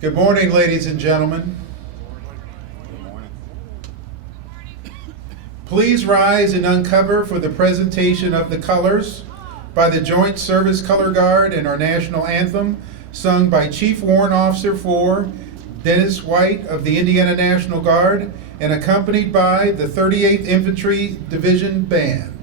Good morning, ladies and gentlemen. Good morning. Please rise and uncover for the presentation of the colors by the Joint Service Color Guard and our national anthem, sung by Chief Warrant Officer 4, Dennis White of the Indiana National Guard, and accompanied by the 38th Infantry Division Band.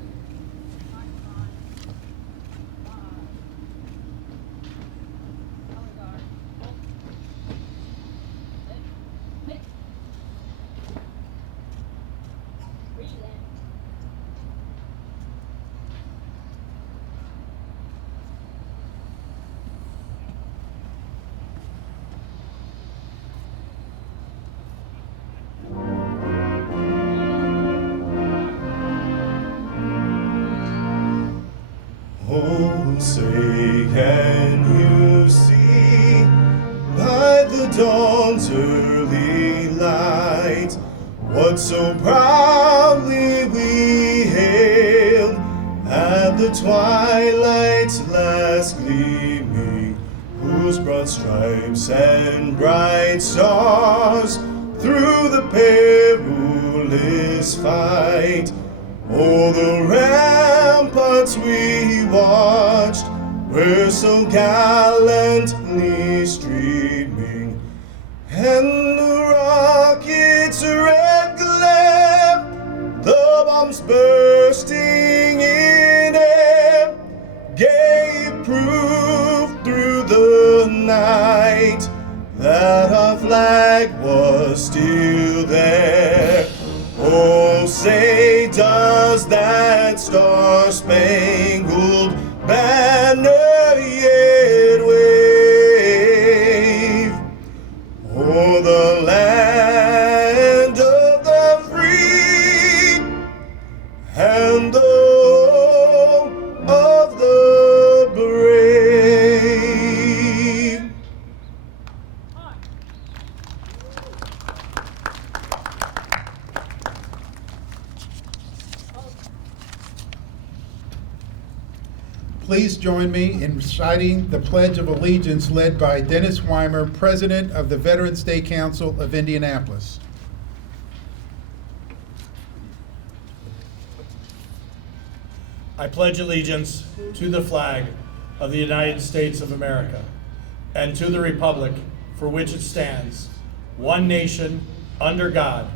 Oh, say can you see by the dawn's early light what so proudly we hailed at the twilight's last gleaming, whose broad stripes and bright stars through the perilous fight o'er the ramparts we watched were so gallantly streaming, and the rocket's red glare, the bombs bursting in air, gave proof through the night that our flag was still there. Oh, say does that star-spangled banner yet wave o'er the land of the free and the home of the brave? Please join me in reciting the Pledge of Allegiance led by Dennis Weimer, President of the Veterans Day Council of Indianapolis. I pledge allegiance to the flag of the United States of America and to the republic for which it stands, one nation, under God,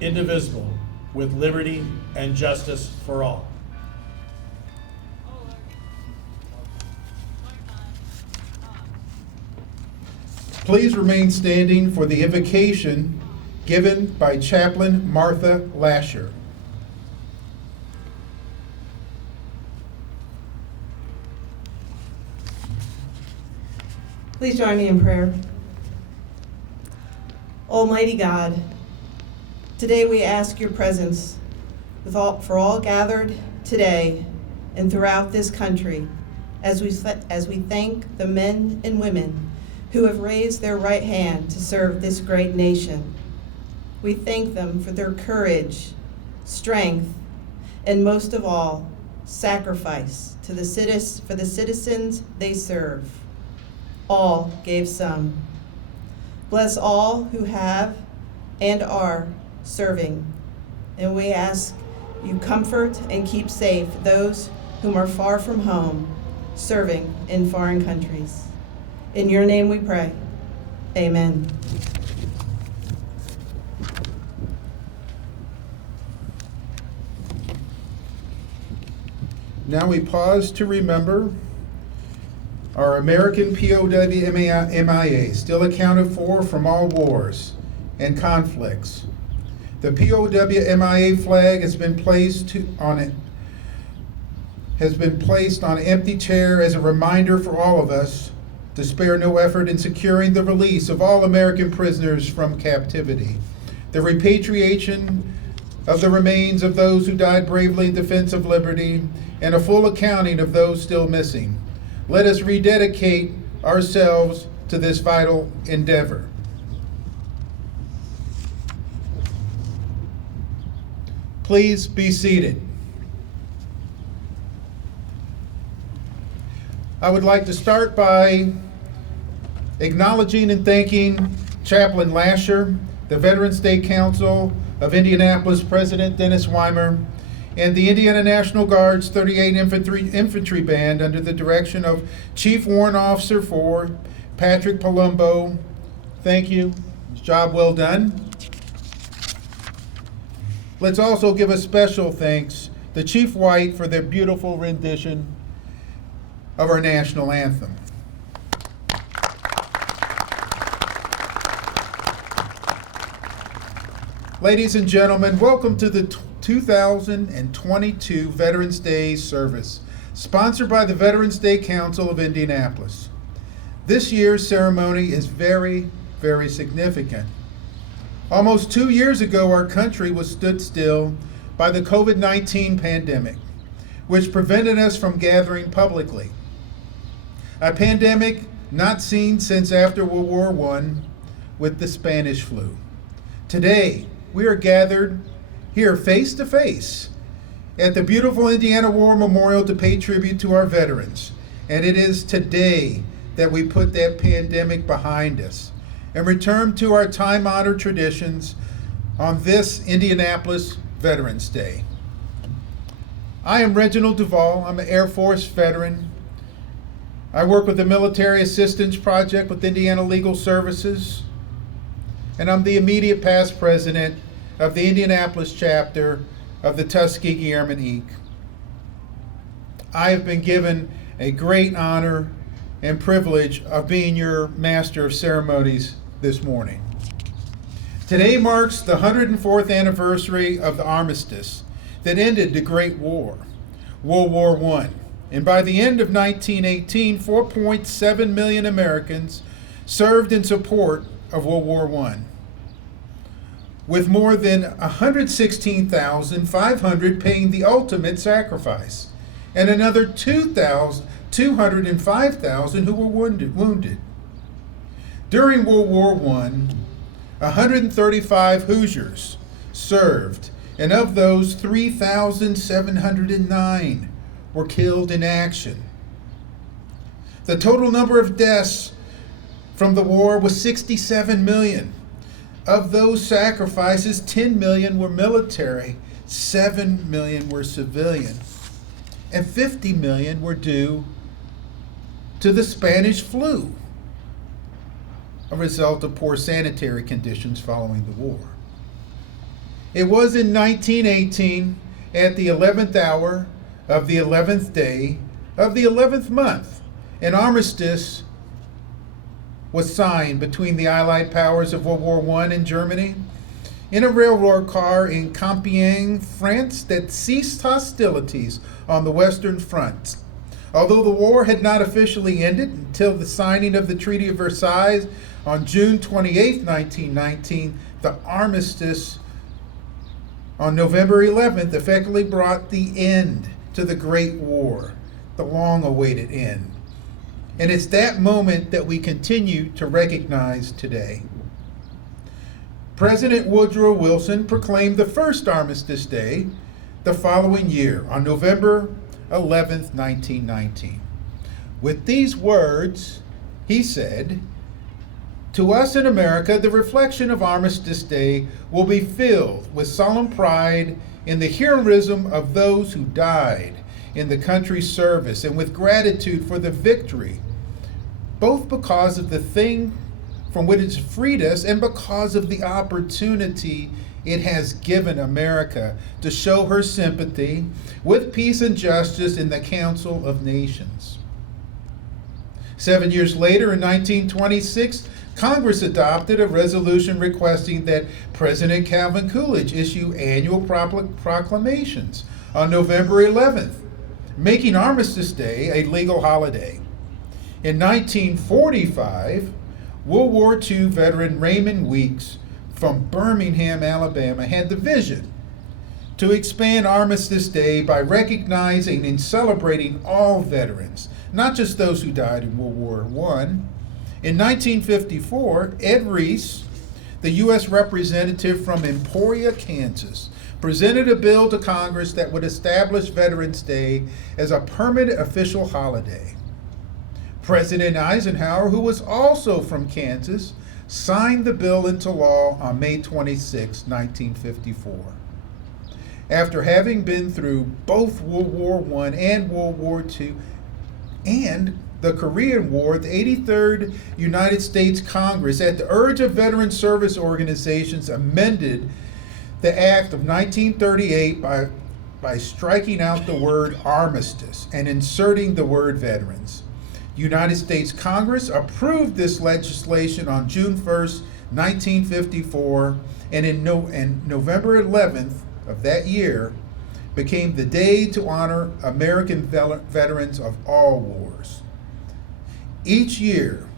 indivisible, with liberty and justice for all. Please remain standing for the invocation given by Chaplain Martha Lasher. Please join me in prayer. Almighty God, today we ask your presence for all gathered today and throughout this country as we thank the men and women who have raised their right hand to serve this great nation. We thank them for their courage, strength, and most of all, sacrifice for the citizens they serve. All gave some. Bless all who have and are serving, and we ask you comfort and keep safe those whom are far from home, serving in foreign countries. In your name we pray. Amen. Now we pause to remember our American POW MIA, still accounted for from all wars and conflicts. The POW MIA flag has been placed on an empty chair as a reminder for all of us to spare no effort in securing the release of all American prisoners from captivity, the repatriation of the remains of those who died bravely in defense of liberty, and a full accounting of those still missing. Let us rededicate ourselves to this vital endeavor. Please be seated. I would like to start by Acknowledging and thanking Chaplain Lasher, the Veterans State Council of Indianapolis President Dennis Weimer, and the Indiana National Guard's 38th Infantry Band under the direction of Chief Warrant Officer 4, Patrick Palumbo. Thank you. Job well done. Let's also give a special thanks to Chief White for their beautiful rendition of our national anthem. Ladies and gentlemen, welcome to the 2022 Veterans Day service, sponsored by the Veterans Day Council of Indianapolis. This year's ceremony is very, very significant. Almost 2 years ago, our country was stood still by the COVID-19 pandemic, which prevented us from gathering publicly. A pandemic not seen since after World War I with the Spanish flu. Today, we are gathered here face to face at the beautiful Indiana War Memorial to pay tribute to our veterans. And it is today that we put that pandemic behind us and return to our time-honored traditions on this Indianapolis Veterans Day. I am Reginald Duvall. I'm an Air Force veteran. I work with the Military Assistance Project with Indiana Legal Services, and I'm the immediate past president of the Indianapolis chapter of the Tuskegee Airmen Inc. I have been given a great honor and privilege of being your master of ceremonies this morning. Today marks the 104th anniversary of the armistice that ended the Great War, World War I. And by the end of 1918, 4.7 million Americans served in support of World War I, with more than 116,500 paying the ultimate sacrifice, and another 205,000 who were wounded. During World War I, 135 Hoosiers served, and of those, 3,709 were killed in action. The total number of deaths from the war was 67 million. Of those sacrifices, 10 million were military, 7 million were civilian, and 50 million were due to the Spanish flu, a result of poor sanitary conditions following the war. It was in 1918, at the 11th hour of the 11th day of the 11th month, an armistice was signed between the Allied powers of World War I and Germany in a railroad car in Compiègne, France, that ceased hostilities on the Western Front. Although the war had not officially ended until the signing of the Treaty of Versailles on June 28, 1919, the armistice on November 11th effectively brought the end to the Great War, the long-awaited end. And it's that moment that we continue to recognize today. President Woodrow Wilson proclaimed the first Armistice Day the following year, on November 11th, 1919. With these words, he said, "To us in America, the reflection of Armistice Day will be filled with solemn pride in the heroism of those who died in the country's service, and with gratitude for the victory, both because of the thing from which it's freed us and because of the opportunity it has given America to show her sympathy with peace and justice in the Council of Nations." 7 years later, in 1926, Congress adopted a resolution requesting that President Calvin Coolidge issue annual proclamations on November 11th, making Armistice Day a legal holiday. In 1945, World War II veteran Raymond Weeks from Birmingham, Alabama, had the vision to expand Armistice Day by recognizing and celebrating all veterans, not just those who died in World War I. In 1954, Ed Reese, the U.S. representative from Emporia, Kansas, presented a bill to Congress that would establish Veterans Day as a permanent official holiday. President Eisenhower, who was also from Kansas, signed the bill into law on May 26, 1954. After having been through both World War I and World War II and the Korean War, the 83rd United States Congress, at the urge of veteran service organizations, amended the Act of 1938 by striking out the word armistice and inserting the word veterans. United States Congress approved this legislation on June 1st, 1954, and November 11th of that year became the day to honor American veterans of all wars. Each year,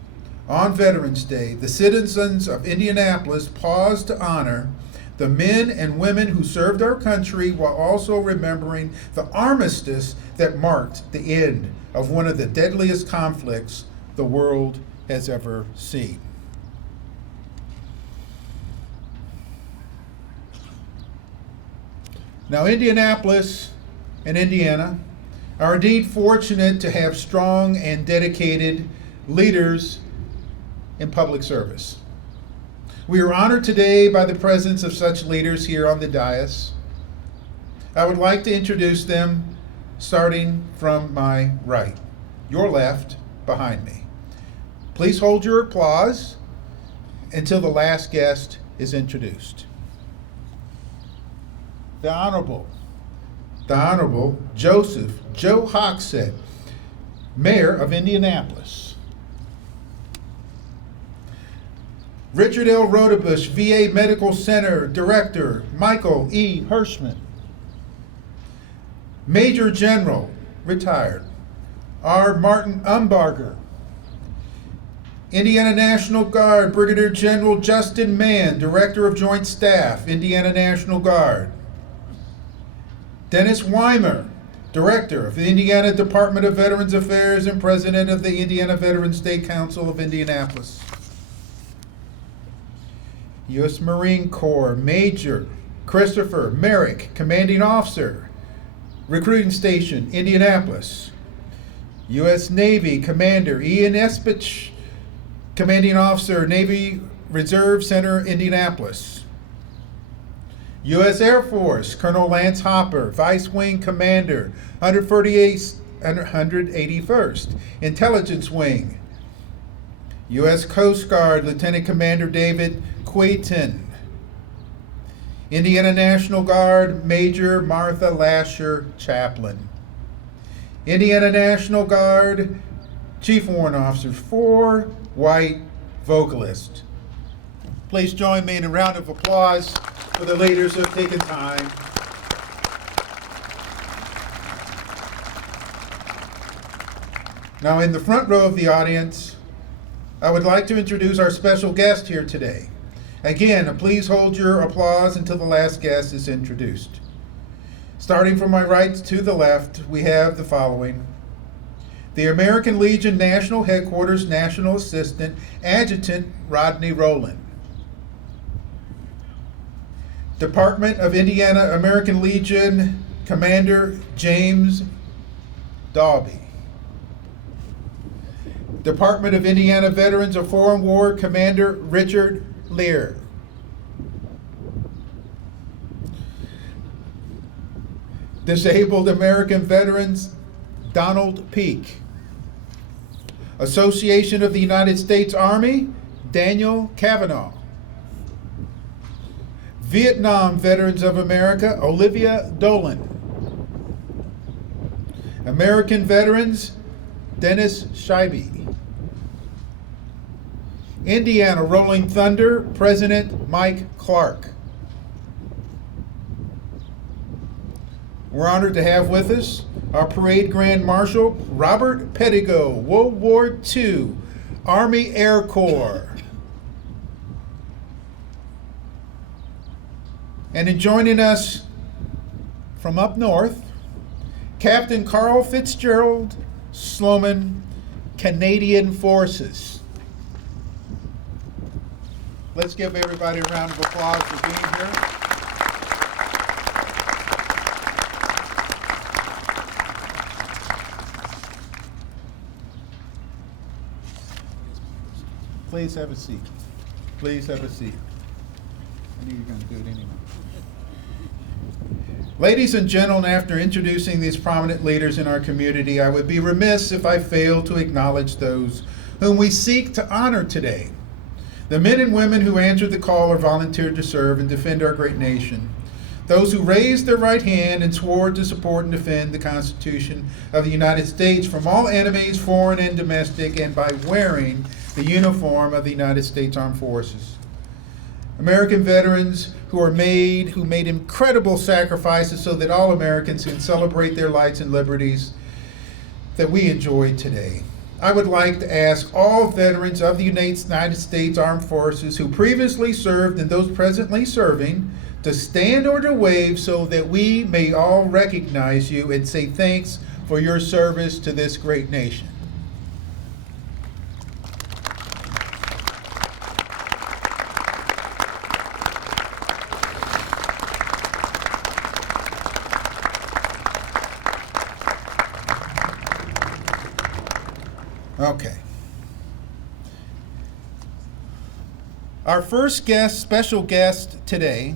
on Veterans Day, the citizens of Indianapolis pause to honor the men and women who served our country while also remembering the armistice that marked the end of one of the deadliest conflicts the world has ever seen. Now, Indianapolis and Indiana are indeed fortunate to have strong and dedicated leaders in public service. We are honored today by the presence of such leaders here on the dais. I would like to introduce them, starting from my right, your left, behind me. Please hold your applause until the last guest is introduced. The Honorable Joseph Joe Hogsett, Mayor of Indianapolis. Richard L. Rodebush, VA Medical Center Director, Michael E. Hirschman. Major General, retired, R. Martin Umbarger. Indiana National Guard, Brigadier General Justin Mann, Director of Joint Staff, Indiana National Guard. Dennis Weimer, Director of the Indiana Department of Veterans Affairs and President of the Indiana Veterans State Council of Indianapolis. U.S. Marine Corps Major Christopher Merrick, Commanding Officer, Recruiting Station, Indianapolis. U.S. Navy Commander Ian Espich, Commanding Officer, Navy Reserve Center, Indianapolis. U.S. Air Force Colonel Lance Hopper, Vice Wing Commander, 181st Intelligence Wing. U.S. Coast Guard Lieutenant Commander David Quayton. Indiana National Guard Major Martha Lasher, Chaplain. Indiana National Guard Chief Warrant Officer 4, white vocalist. Please join me in a round of applause for the leaders who have taken time. Now, in the front row of the audience, I would like to introduce our special guest here today. Again, please hold your applause until the last guest is introduced. Starting from my right to the left, we have the following. The American Legion National Headquarters National Assistant Adjutant Rodney Rowland. Department of Indiana American Legion Commander James Dalby. Department of Indiana Veterans of Foreign War Commander Richard Lear. Disabled American Veterans Donald Peake. Association of the United States Army Daniel Cavanaugh. Vietnam Veterans of America Olivia Dolan. American Veterans Dennis Scheibe. Indiana Rolling Thunder President Mike Clark. We're honored to have with us our Parade Grand Marshal Robert Pettigo, World War II Army Air Corps. And in joining us from up north, Captain Carl Fitzgerald Sloman, Canadian Forces. Let's give everybody a round of applause for being here. Please have a seat. Please have a seat. I knew you were going to do it anyway. Ladies and gentlemen, after introducing these prominent leaders in our community, I would be remiss if I failed to acknowledge those whom we seek to honor today. The men and women who answered the call or volunteered to serve and defend our great nation. Those who raised their right hand and swore to support and defend the Constitution of the United States from all enemies, foreign and domestic, and by wearing the uniform of the United States Armed Forces. American veterans who made incredible sacrifices so that all Americans can celebrate their rights and liberties that we enjoy today. I would like to ask all veterans of the United States Armed Forces who previously served and those presently serving to stand or to wave so that we may all recognize you and say thanks for your service to this great nation. Okay. Our first special guest today,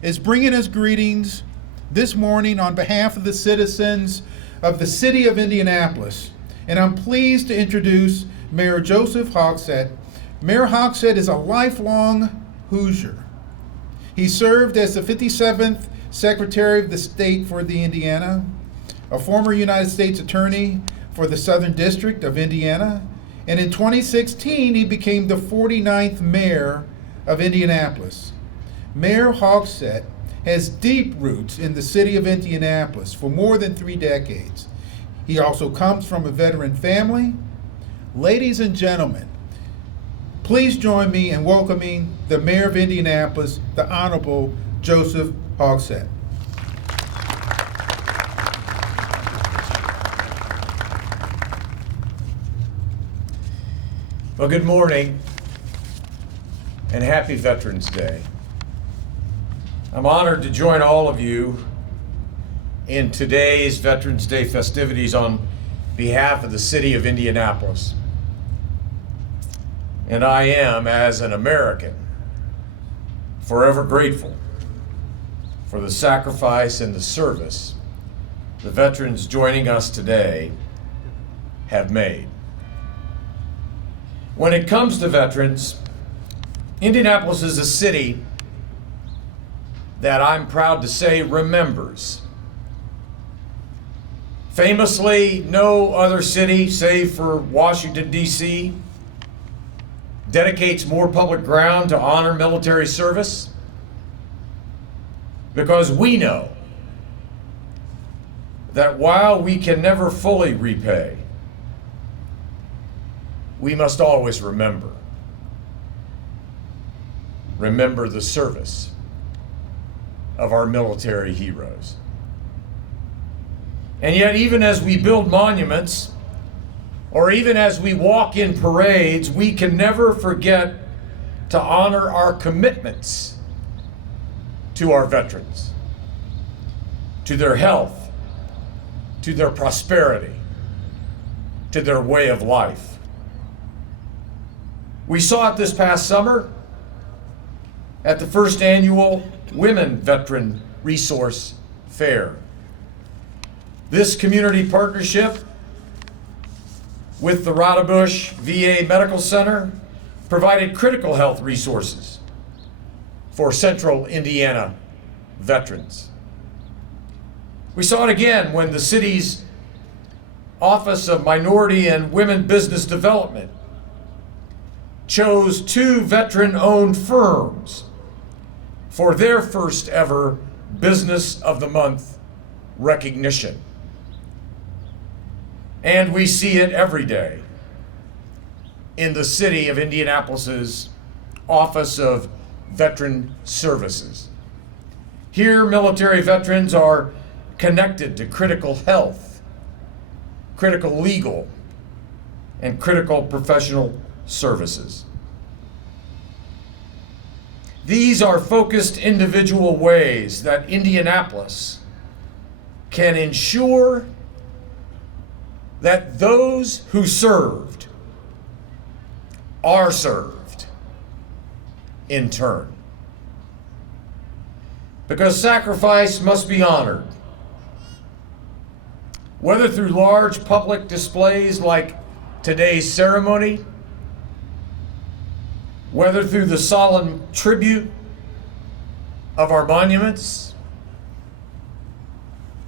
is bringing us greetings this morning on behalf of the citizens of the city of Indianapolis. And I'm pleased to introduce Mayor Joseph Hogsett. Mayor Hogsett is a lifelong Hoosier. He served as the 57th Secretary of the State for the Indiana, a former United States Attorney for the Southern District of Indiana, and in 2016 he became the 49th Mayor of Indianapolis. Mayor Hogsett has deep roots in the city of Indianapolis for more than 3 decades. He also comes from a veteran family. Ladies and gentlemen, please join me in welcoming the Mayor of Indianapolis, the Honorable Joseph Hogsett. Well, good morning and happy Veterans Day. I'm honored to join all of you in today's Veterans Day festivities on behalf of the city of Indianapolis. And I am, as an American, forever grateful for the sacrifice and the service the veterans joining us today have made. When it comes to veterans, Indianapolis is a city that I'm proud to say remembers. Famously, no other city, save for Washington, D.C., dedicates more public ground to honor military service, because we know that while we can never fully repay, we must always remember the service of our military heroes. And yet, even as we build monuments, or even as we walk in parades, we can never forget to honor our commitments to our veterans, to their health, to their prosperity, to their way of life. We saw it this past summer at the first annual Women Veteran Resource Fair. This community partnership with the Rodebush VA Medical Center provided critical health resources for Central Indiana veterans. We saw it again when the city's Office of Minority and Women Business Development chose 2 veteran-owned firms for their first ever Business of the Month recognition. And we see it every day in the city of Indianapolis's Office of Veteran Services. Here, military veterans are connected to critical health, critical legal, and critical professional services. These are focused individual ways that Indianapolis can ensure that those who served are served in turn. Because sacrifice must be honored, whether through large public displays like today's ceremony, whether through the solemn tribute of our monuments,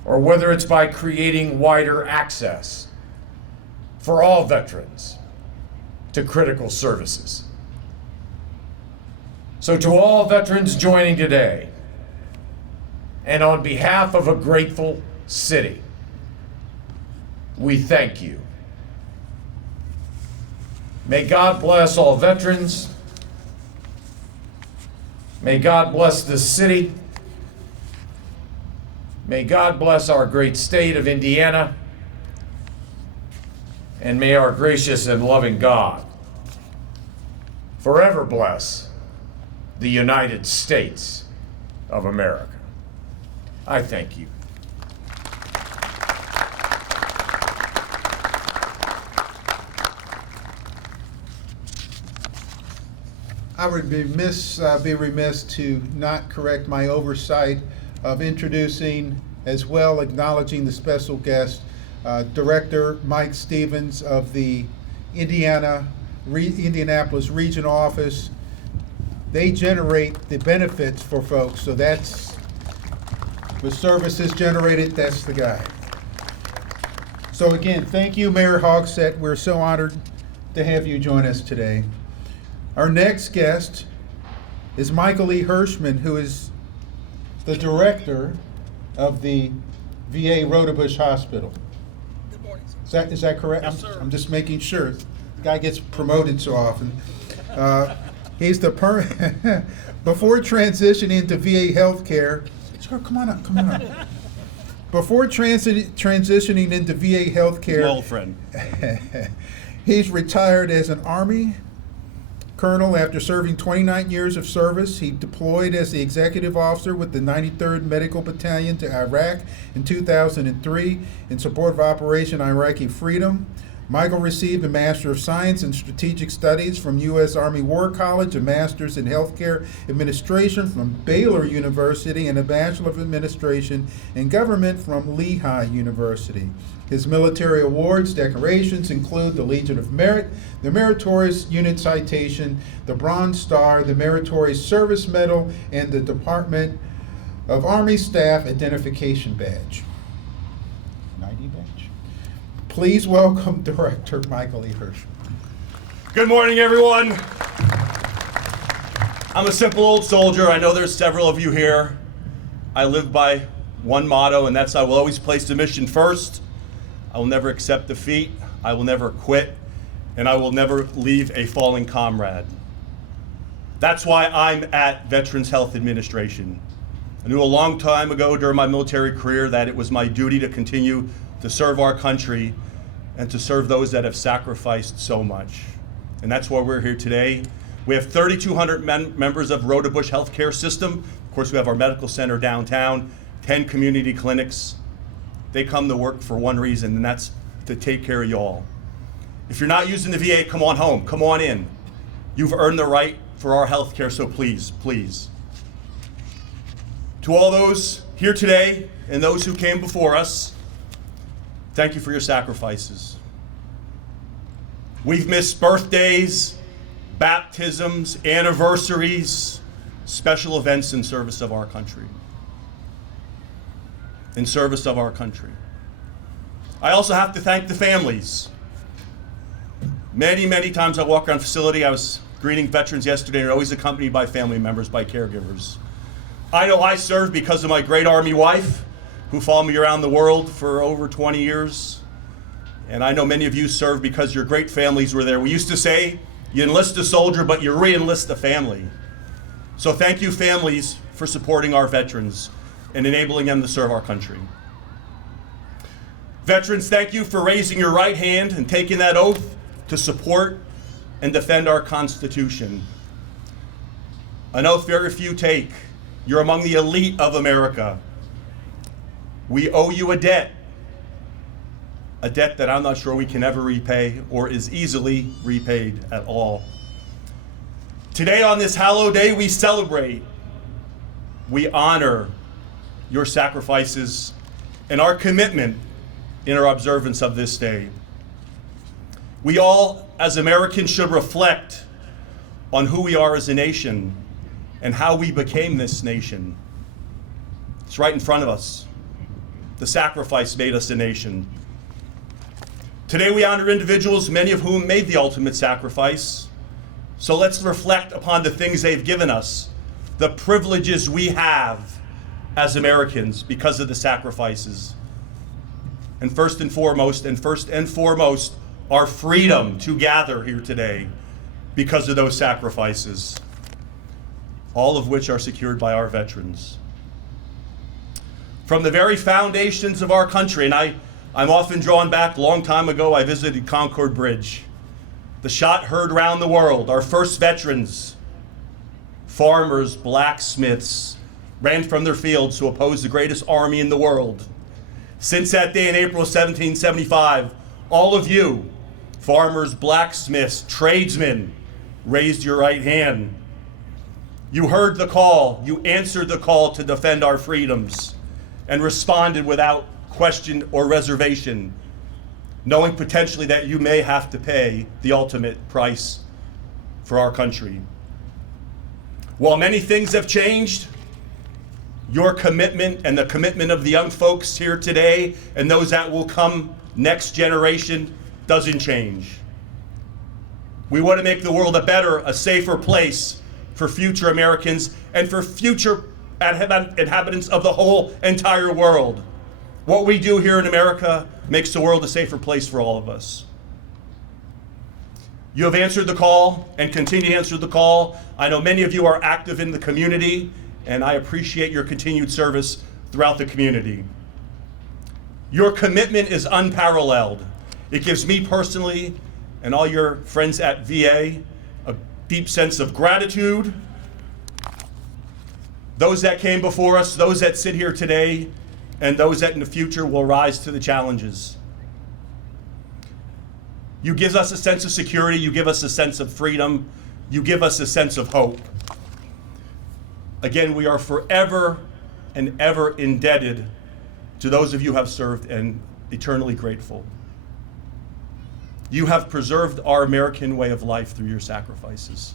or whether it's by creating wider access for all veterans to critical services. So to all veterans joining today, and on behalf of a grateful city, we thank you. May God bless all veterans. May God bless this city. May God bless our great state of Indiana. And may our gracious and loving God forever bless the United States of America. I thank you. I would be remiss to not correct my oversight of introducing, as well acknowledging the special guest, Director Mike Stevens of the Indianapolis Regional Office. They generate the benefits for folks, so that's, with services generated, that's the guy. So again, thank you, Mayor Hogsett. We're so honored to have you join us today. Our next guest is Michael E. Hirschman, who is the director of the VA Rodebush Hospital. Good morning, Is sir. that correct? Yes, sir. I'm just making sure. The guy gets promoted so often. He's the before transitioning into VA healthcare. Sir, come on up. Before transitioning into VA healthcare, My old friend. he's retired as an Army colonel after serving 29 years of service. He deployed as the executive officer with the 93rd Medical Battalion to Iraq in 2003 in support of Operation Iraqi Freedom. Michael received a Master of Science in Strategic Studies from U.S. Army War College, a Master's in Healthcare Administration from Baylor University, and a Bachelor of Administration in Government from Lehigh University. His military awards decorations include the Legion of Merit, the Meritorious Unit Citation, the Bronze Star, the Meritorious Service Medal, and the Department of Army Staff Identification Badge. 90 badge. Please welcome Director Michael E. Hirschman. Good morning, everyone. I'm a simple old soldier. I know there's several of you here. I live by one motto, and that's I will always place the mission first. I will never accept defeat. I will never quit. And I will never leave a fallen comrade. That's why I'm at Veterans Health Administration. I knew a long time ago during my military career that it was my duty to continue to serve our country and to serve those that have sacrificed so much. And that's why we're here today. We have 3,200 members of Rodebush Healthcare System. Of course, we have our medical center downtown, 10 community clinics. They come to work for one reason, and that's to take care of you all. If you're not using the VA, come on home, come on in. You've earned the right for our health care, so please, please. To all those here today and those who came before us, thank you for your sacrifices. We've missed birthdays, baptisms, anniversaries, special events in service of our country. In service of our country. I also have to thank the families. Many, many times I walk around the facility, I was greeting veterans yesterday, and they're always accompanied by family members, by caregivers. I know I served because of my great Army wife, who followed me around the world for over 20 years. And I know many of you served because your great families were there. We used to say, you enlist a soldier, but you re-enlist a family. So thank you, families, for supporting our veterans and enabling them to serve our country. Veterans, thank you for raising your right hand and taking that oath to support and defend our Constitution. An oath very few take. You're among the elite of America. We owe you a debt that I'm not sure we can ever repay or is easily repaid at all. Today, on this hallowed day, we celebrate, we honor your sacrifices and our commitment in our observance of this day. We all, as Americans, should reflect on who we are as a nation and how we became this nation. It's right in front of us. The sacrifice made us a nation. Today we honor individuals, many of whom made the ultimate sacrifice. So let's reflect upon the things they've given us, the privileges we have as Americans because of the sacrifices. And first and foremost, our freedom to gather here today because of those sacrifices, all of which are secured by our veterans. From the very foundations of our country, and I'm often drawn back, a long time ago I visited Concord Bridge. The shot heard round the world, our first veterans, farmers, blacksmiths, ran from their fields to oppose the greatest army in the world. Since that day in April 1775, all of you, farmers, blacksmiths, tradesmen, raised your right hand. You heard the call, you answered the call to defend our freedoms, and responded without question or reservation, knowing potentially that you may have to pay the ultimate price for our country. While many things have changed, your commitment and the commitment of the young folks here today and those that will come next generation doesn't change. We want to make the world a better, a safer place for future Americans and for future inhabitants of the whole entire world. What we do here in America makes the world a safer place for all of us. You have answered the call and continue to answer the call. I know many of you are active in the community, and I appreciate your continued service throughout the community. Your commitment is unparalleled. It gives me personally and all your friends at VA a deep sense of gratitude. Those that came before us, those that sit here today, and those that in the future will rise to the challenges. You give us a sense of security, you give us a sense of freedom, you give us a sense of hope. Again, we are forever and ever indebted to those of you who have served and eternally grateful. You have preserved our American way of life through your sacrifices.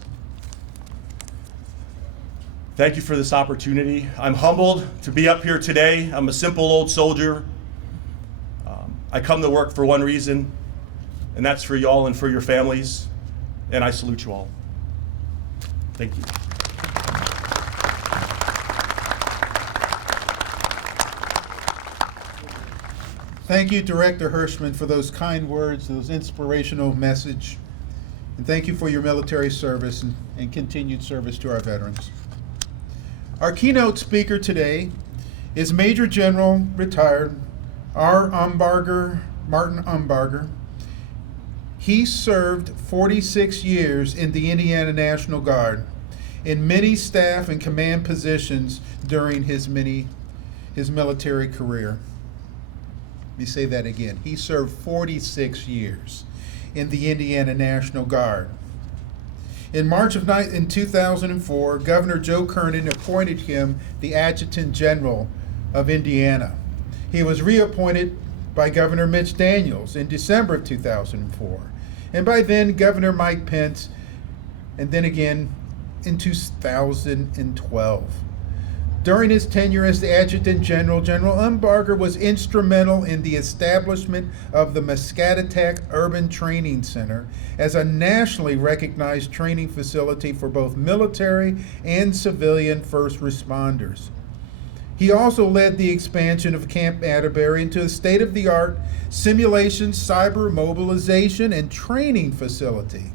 Thank you for this opportunity. I'm humbled to be up here today. I'm a simple old soldier. I come to work for one reason, and that's for y'all and for your families, and I salute you all. Thank you. Thank you, Director Hirschman, for those kind words, those inspirational message. And thank you for your military service and continued service to our veterans. Our keynote speaker today is Major General retired Martin Umbarger. He served 46 years in the Indiana National Guard in many staff and command positions during his military career. Let me say that again. He served 46 years in the Indiana National Guard. In March of 2004, Governor Joe Kernan appointed him the Adjutant General of Indiana. He was reappointed by Governor Mitch Daniels in December of 2004. And by then, Governor Mike Pence, and then again in 2012. During his tenure as the Adjutant General, General Umbarger was instrumental in the establishment of the Muscatattack Urban Training Center as a nationally recognized training facility for both military and civilian first responders. He also led the expansion of Camp Atterbury into a state-of-the-art simulation, cyber mobilization, and training facility.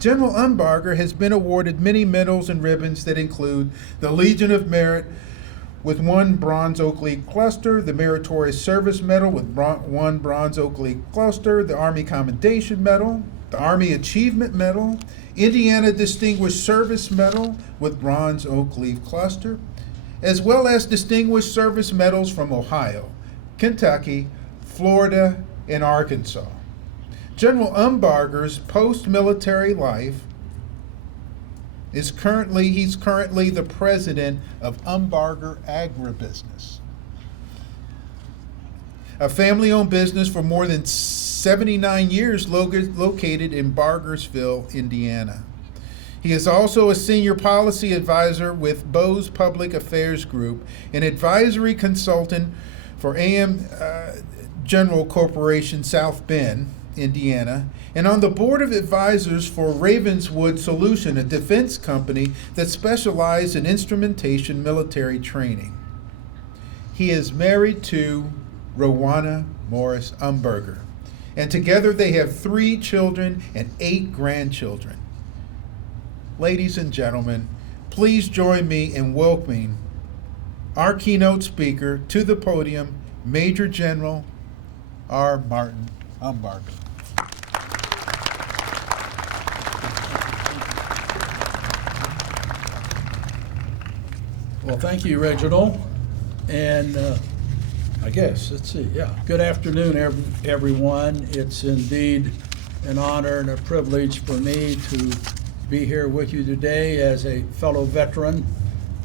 General Umbarger has been awarded many medals and ribbons that include the Legion of Merit with 1 Bronze Oak League Cluster, the Meritorious Service Medal with 1 Bronze Oak League Cluster, the Army Commendation Medal, the Army Achievement Medal, Indiana Distinguished Service Medal with Bronze Oak Leaf Cluster, as well as Distinguished Service Medals from Ohio, Kentucky, Florida, and Arkansas. General Umbarger's post-military life He's currently the president of Umbarger Agribusiness, a family-owned business for more than 79 years located in Bargersville, Indiana. He is also a senior policy advisor with Bose Public Affairs Group, an advisory consultant for AM General Corporation, South Bend, Indiana, and on the board of advisors for Ravenswood Solution, a defense company that specializes in instrumentation military training. He is married to Rowana Morris Umberger, and together they have 3 children and 8 grandchildren. Ladies and gentlemen, please join me in welcoming our keynote speaker to the podium, Major General R. Martin Umbarger. Well, thank you, Reginald. And I guess, let's see, yeah. Good afternoon, everyone. It's indeed an honor and a privilege for me to be here with you today as a fellow veteran.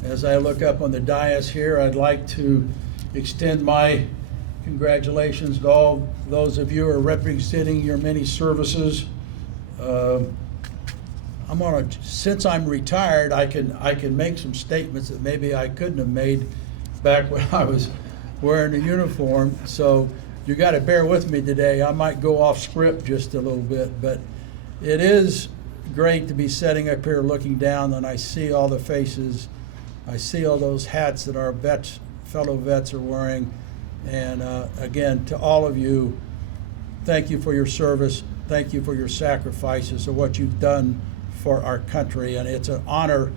As I look up on the dais here, I'd like to extend my congratulations to all those of you who are representing your many services. Since I'm retired, I can make some statements that maybe I couldn't have made back when I was wearing a uniform. So you got to bear with me today. I might go off script just a little bit, but it is great to be sitting up here looking down and I see all the faces. I see all those hats that our fellow vets are wearing. And again, to all of you, thank you for your service. Thank you for your sacrifices of what you've done for our country. And it's an honor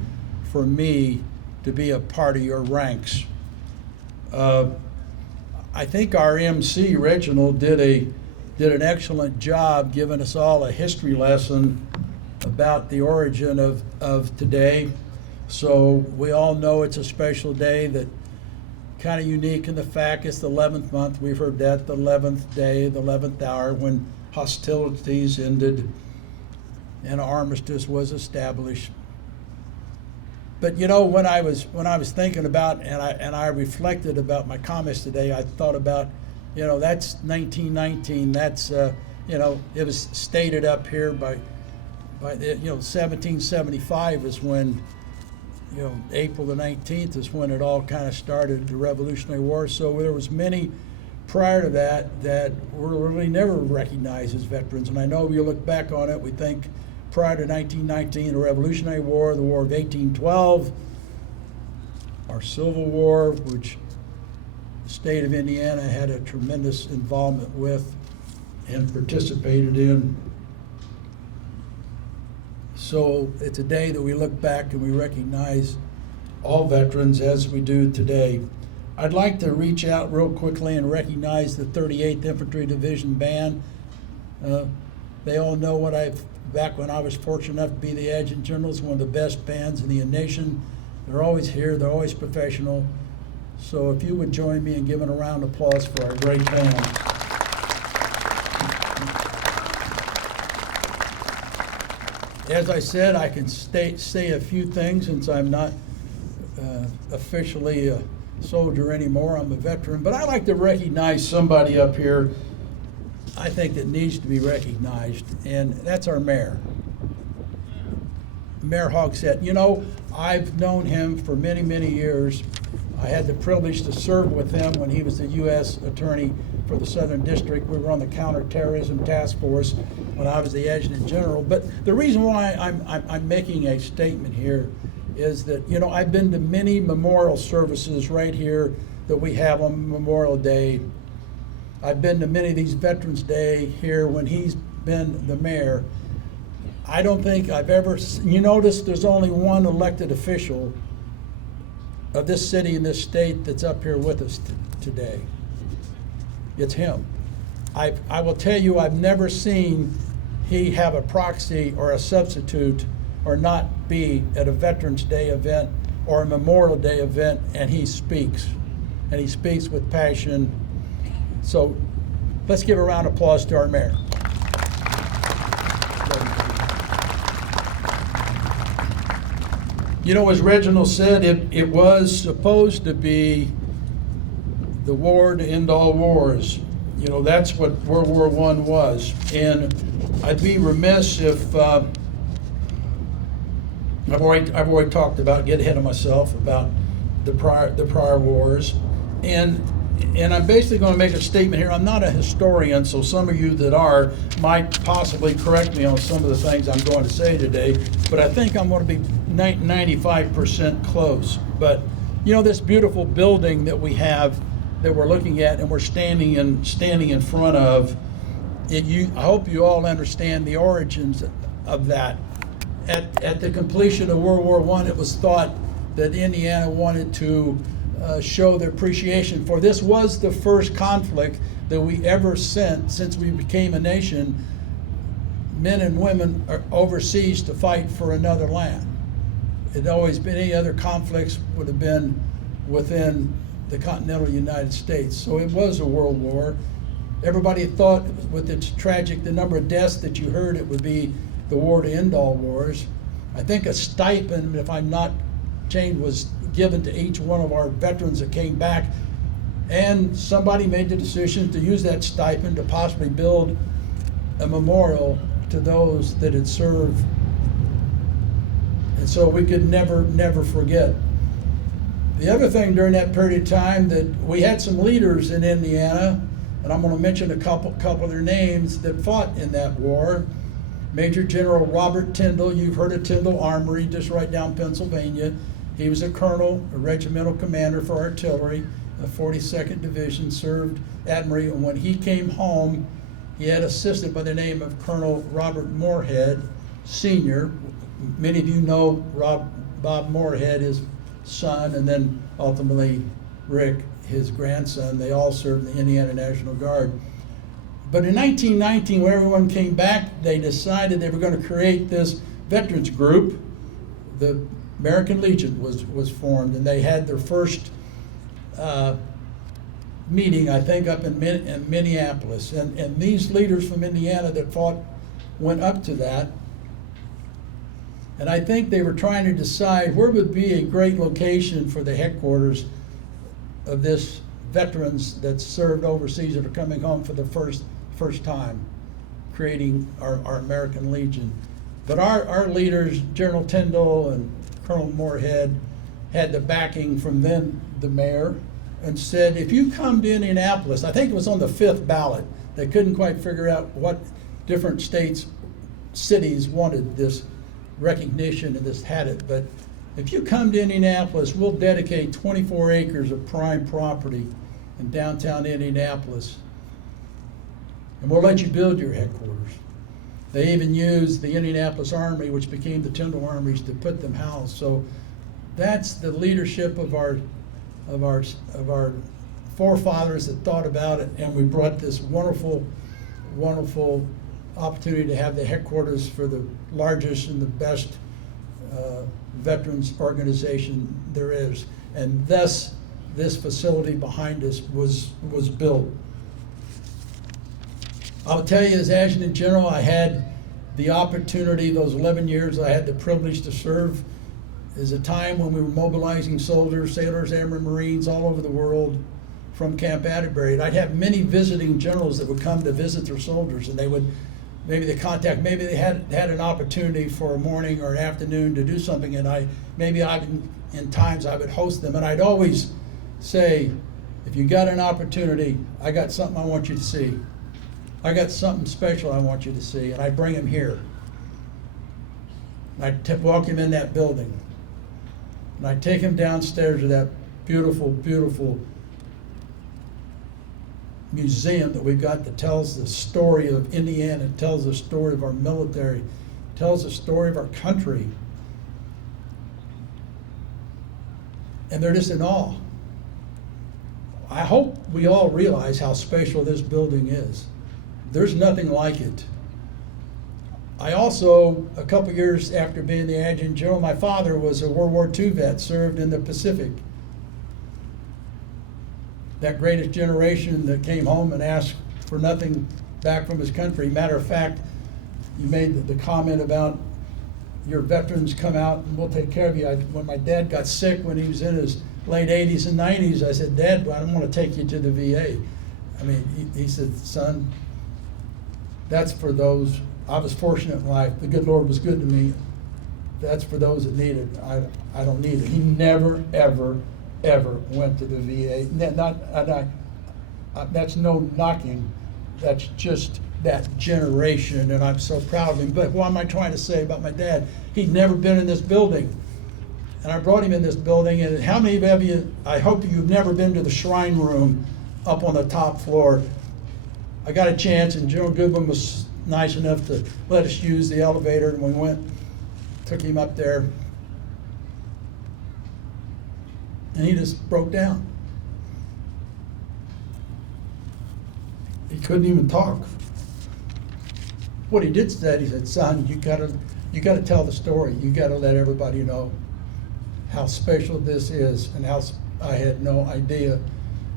for me to be a part of your ranks. I think our MC, Reginald, did an excellent job giving us all a history lesson about the origin of today. So we all know it's a special day, that kind of unique in the fact it's the 11th month. We've heard that, the 11th day, the 11th hour, when hostilities ended and an armistice was established. But you know, when I was thinking about and I reflected about my comments today, I thought about, that's 1919. That's it was stated up here by 1775 is when, April the 19th is when it all kind of started, the Revolutionary War. So there was many prior to that were really never recognized as veterans. And I know we look back on it, we think prior to 1919, the Revolutionary War, the War of 1812, our Civil War, which the state of Indiana had a tremendous involvement with and participated in. So it's a day that we look back and we recognize all veterans as we do today. I'd like to reach out real quickly and recognize the 38th Infantry Division Band. They all know back when I was fortunate enough to be the Adjutant General, it's one of the best bands in the nation. They're always here, they're always professional. So if you would join me in giving a round of applause for our great band. As I said, I can say a few things since I'm not officially a soldier anymore. I'm a veteran, but I like to recognize somebody up here I think that needs to be recognized, and that's our mayor, Mayor Hogsett. I've known him for many, many years. I had the privilege to serve with him when he was the U.S. Attorney for the Southern District. We were on the Counterterrorism Task Force when I was the Adjutant General. But the reason why I'm making a statement here is that, I've been to many memorial services right here that we have on Memorial Day. I've been to many of these Veterans Day here when he's been the mayor. I don't think I've ever, you notice there's only one elected official of this city and this state that's up here with us today. It's him. I will tell you, I've never seen he have a proxy or a substitute or not be at a Veterans Day event or a Memorial Day event, and he speaks. And he speaks with passion. So let's give a round of applause to our mayor. You know, as Reginald said, it was supposed to be the war to end all wars. You know, that's what World War I was. And I'd be remiss if, I've already talked about, get ahead of myself, about the prior wars. And I'm basically going to make a statement here. I'm not a historian, so some of you that are might possibly correct me on some of the things I'm going to say today, but I think I'm going to be 95% close. But, you know, this beautiful building that we have, that we're looking at and we're standing in front of, I hope you all understand the origins of that. At the completion of World War I, it was thought that Indiana wanted to show their appreciation for this was the first conflict that we ever sent since we became a nation, men and women overseas to fight for another land. It had always been, any other conflicts would have been within the continental United States. So it was a world war. Everybody thought, with its tragic, the number of deaths that you heard, it would be the war to end all wars. I think a stipend, if I'm not changed, was given to each one of our veterans that came back, and somebody made the decision to use that stipend to possibly build a memorial to those that had served. And so we could never forget. The other thing during that period of time, that we had some leaders in Indiana, and I'm going to mention a couple of their names that fought in that war. Major General Robert Tyndall, you've heard of Tyndall Armory, just right down Pennsylvania. He was a colonel, a regimental commander for artillery, the 42nd Division, served Admiral, and when he came home, he had assistant by the name of Colonel Robert Moorhead, Sr. Many of you know Bob Moorhead, his son, and then ultimately Rick, his grandson. They all served the Indiana National Guard. But in 1919, when everyone came back, they decided they were going to create this veterans group. The American Legion was formed, and they had their first meeting, I think, up in Minneapolis. And these leaders from Indiana that fought went up to that. And I think they were trying to decide where would be a great location for the headquarters of this veterans that served overseas that are coming home for the first time, creating our American Legion. But our leaders, General Tyndall and Colonel Moorhead, had the backing from then the mayor, and said, if you come to Indianapolis, I think it was on the 5th ballot, they couldn't quite figure out what different cities wanted this recognition and this had it, but if you come to Indianapolis, we'll dedicate 24 acres of prime property in downtown Indianapolis, and we'll let you build your headquarters. They even used the Indianapolis Armory, which became the Tyndall Armories, to put them housed. So that's the leadership of our forefathers that thought about it, and we brought this wonderful opportunity to have the headquarters for the largest and the best veterans organization there is. And thus, this facility behind us was built. I'll tell you, as Adjutant General, I had the opportunity, those 11 years I had the privilege to serve, is a time when we were mobilizing soldiers, sailors, airmen, Marines all over the world from Camp Atterbury. And I'd have many visiting generals that would come to visit their soldiers, and they would, maybe they had an opportunity for a morning or an afternoon to do something, and in times I would host them, and I'd always say, if you got an opportunity, I got something I want you to see. I got something special I want you to see, and I bring him here. And I walk him in that building, and I take him downstairs to that beautiful, beautiful museum that we've got that tells the story of Indiana, tells the story of our military, tells the story of our country. And they're just in awe. I hope we all realize how special this building is. There's nothing like it. I also, a couple years after being the Adjutant General, my father was a World War II vet, served in the Pacific. That greatest generation that came home and asked for nothing back from his country. Matter of fact, you made the comment about your veterans come out and we'll take care of you. When my dad got sick when he was in his late 80s and 90s, I said, Dad, I don't want to take you to the VA. I mean, he said, son, that's for those, I was fortunate in life, the good Lord was good to me. That's for those that need it. I don't need it. He never, ever, ever went to the VA. That's no knocking. That's just that generation, and I'm so proud of him. But what am I trying to say about my dad? He'd never been in this building. And I brought him in this building, and how many of you, I hope you've never been to the shrine room up on the top floor. I got a chance, and General Goodwin was nice enough to let us use the elevator, and we went, took him up there, and he just broke down. He couldn't even talk. What he did said, he said, son, you gotta tell the story. You gotta let everybody know how special this is, and how I had no idea.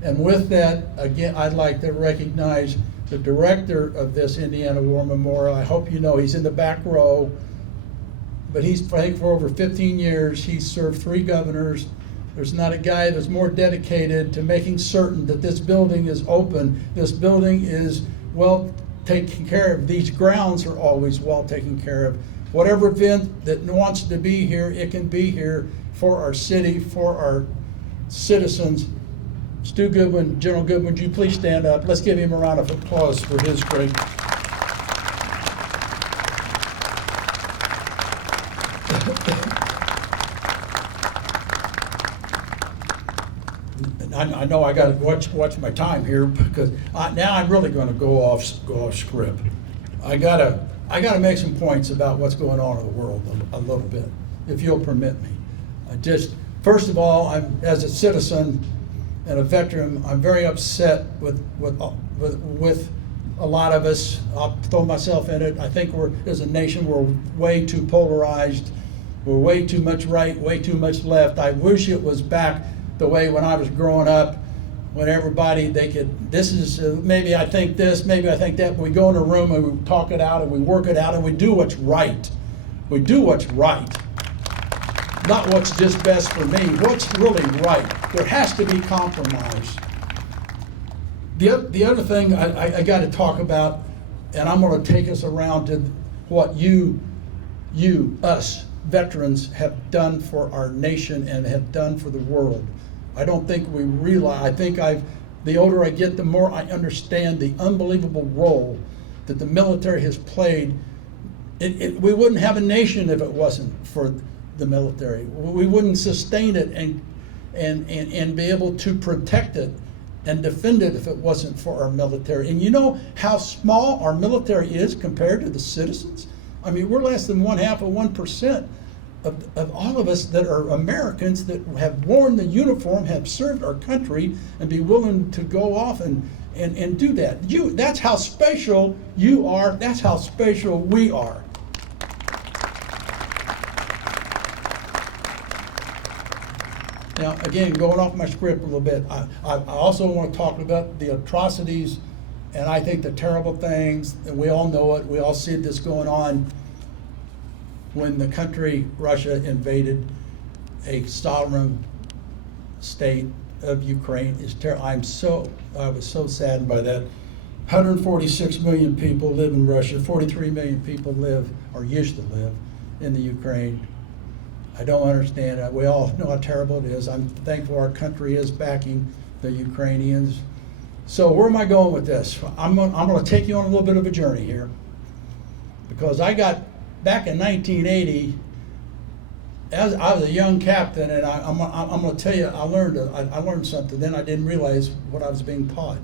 And with that, again, I'd like to recognize the director of this Indiana War Memorial. I hope you know he's in the back row, but he's, I think, for over 15 years, he's served 3 governors. There's not a guy that's more dedicated to making certain that this building is open. This building is well taken care of. These grounds are always well taken care of. Whatever event that wants to be here, it can be here for our city, for our citizens. Stu Goodwin, General Goodwin, would you please stand up? Let's give him a round of applause for his great. I know I got to watch my time here, because now I'm really going to go off script. I gotta make some points about what's going on in the world a little bit, if you'll permit me. First of all, as a citizen and a veteran, I'm very upset with a lot of us. I'll throw myself in it. I think as a nation, we're way too polarized. We're way too much right, way too much left. I wish it was back the way when I was growing up, when everybody, maybe I think this, maybe I think that. We go in a room and we talk it out and we work it out and we do what's right. We do what's right. Not what's just best for me, what's really right. There has to be compromise. The other thing I got to talk about, and I'm going to take us around to what us veterans have done for our nation and have done for the world. I don't think we realize, the older I get, the more I understand the unbelievable role that the military has played. We wouldn't have a nation if it wasn't for the military. We wouldn't sustain it and be able to protect it and defend it if it wasn't for our military. And you know how small our military is compared to the citizens? I mean, we're less than 1/2% of all of us that are Americans that have worn the uniform, have served our country, and be willing to go off and do that. That's how special you are. That's how special we are. Now, again, going off my script a little bit, I also want to talk about the atrocities and I think the terrible things, and we all know it, we all see this going on when the country, Russia, invaded a sovereign state of Ukraine. I was so saddened by that. 146 million people live in Russia, 43 million people live, or used to live, in the Ukraine. I don't understand it. We all know how terrible it is. I'm thankful our country is backing the Ukrainians. So where am I going with this? I'm going to take you on a little bit of a journey here, because I got back in 1980. I was a young captain, and I'm going to tell you, I learned something. Then I didn't realize what I was being taught.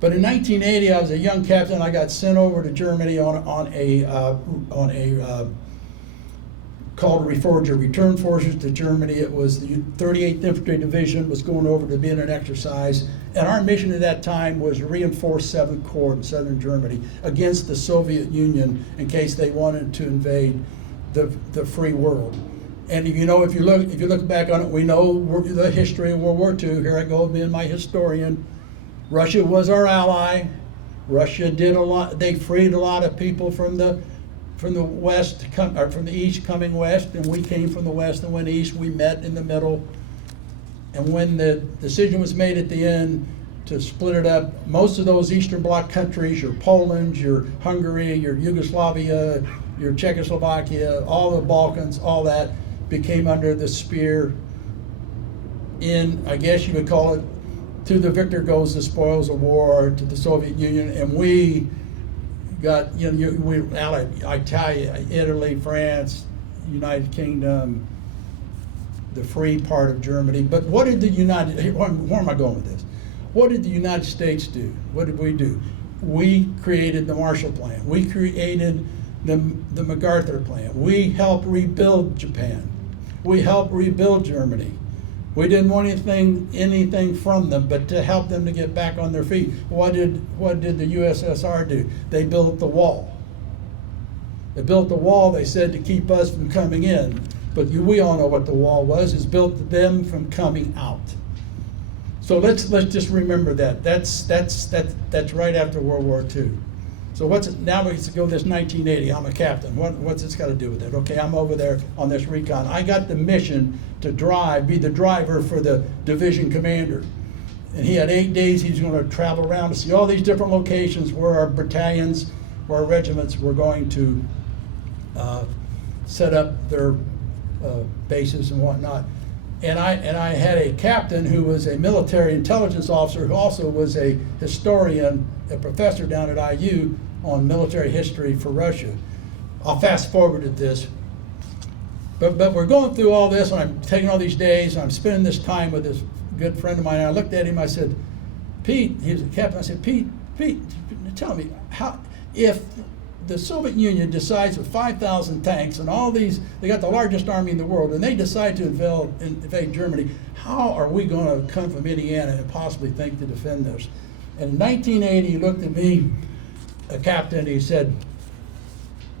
But in 1980, I was a young captain. I got sent over to Germany on a called Reforger, Return Forces to Germany. It was the 38th Infantry Division was going over to be in an exercise, and our mission at that time was to reinforce 7th Corps in southern Germany against the Soviet Union in case they wanted to invade the free world. And if you look back on it, we know the history of World War II. Here I go, being my historian. Russia was our ally. Russia did a lot. They freed a lot of people from the from the west, or from the east coming west, and we came from the west and went east. We met in the middle. And when the decision was made at the end to split it up, most of those Eastern Bloc countries, your Poland, your Hungary, your Yugoslavia, your Czechoslovakia, all the Balkans, all that became under the spear in, I guess you would call it, to the victor goes the spoils of war, to the Soviet Union, and we got, we allied, Italy, France, United Kingdom, the free part of Germany. But what did the where am I going with this? What did the United States do? What did we do? We created the Marshall Plan. We created the MacArthur Plan. We helped rebuild Japan. We helped rebuild Germany. We didn't want anything from them, but to help them to get back on their feet. What did the USSR do? They built the wall. They built the wall, they said, to keep us from coming in. But we all know what the wall was. It's built them from coming out. So let's just remember that. That's right after World War II. So now we go this 1980. I'm a captain. What's this got to do with it? Okay, I'm over there on this recon. I got the mission to be the driver for the division commander. And he had 8 days. He's going to travel around to see all these different locations where our battalions, where our regiments were going to set up their bases and whatnot. And I had a captain who was a military intelligence officer who also was a historian, a professor down at IU on military history for Russia. I'll fast forward at this. But we're going through all this, and I'm taking all these days, and I'm spending this time with this good friend of mine. And I looked at him, I said, Pete, he was a captain, I said, Pete, tell me, how, if the Soviet Union decides with 5,000 tanks and all these, they got the largest army in the world, and they decide to invade Germany, how are we going to come from Indiana and possibly think to defend this? And in 1980, he looked at me, a captain, he said,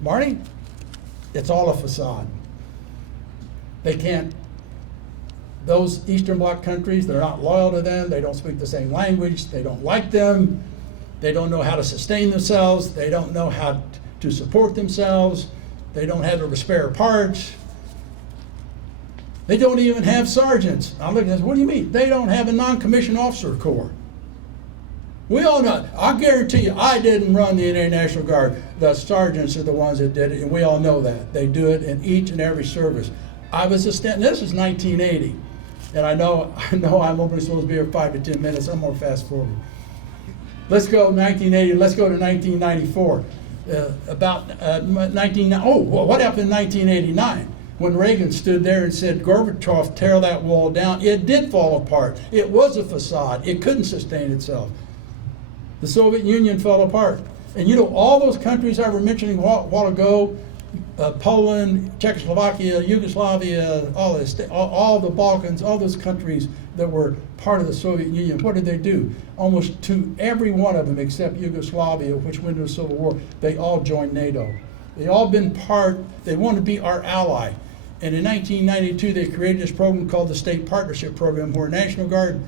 Marty, it's all a facade. They can't, those Eastern Bloc countries, they're not loyal to them, they don't speak the same language, they don't like them, they don't know how to sustain themselves, they don't know how to support themselves, they don't have the spare parts, they don't even have sergeants. I'm looking at this, what do you mean? They don't have a non-commissioned officer corps. We all know, I guarantee you, I didn't run the Indian National Guard. The sergeants are the ones that did it, and we all know that. They do it in each and every service. I was this is 1980, and I know I'm only supposed to be here 5 to 10 minutes. I'm going to fast forward. Let's go 1980. Let's go to 1994. What happened in 1989 when Reagan stood there and said, "Gorbachev, tear that wall down"? It did fall apart. It was a facade. It couldn't sustain itself. The Soviet Union fell apart, and all those countries I was mentioning a while ago. Poland, Czechoslovakia, Yugoslavia, all the Balkans, all those countries that were part of the Soviet Union, what did they do? Almost to every one of them except Yugoslavia, which went into a civil war, they all joined NATO. They all been they want to be our ally. And in 1992, they created this program called the State Partnership Program, where National Guard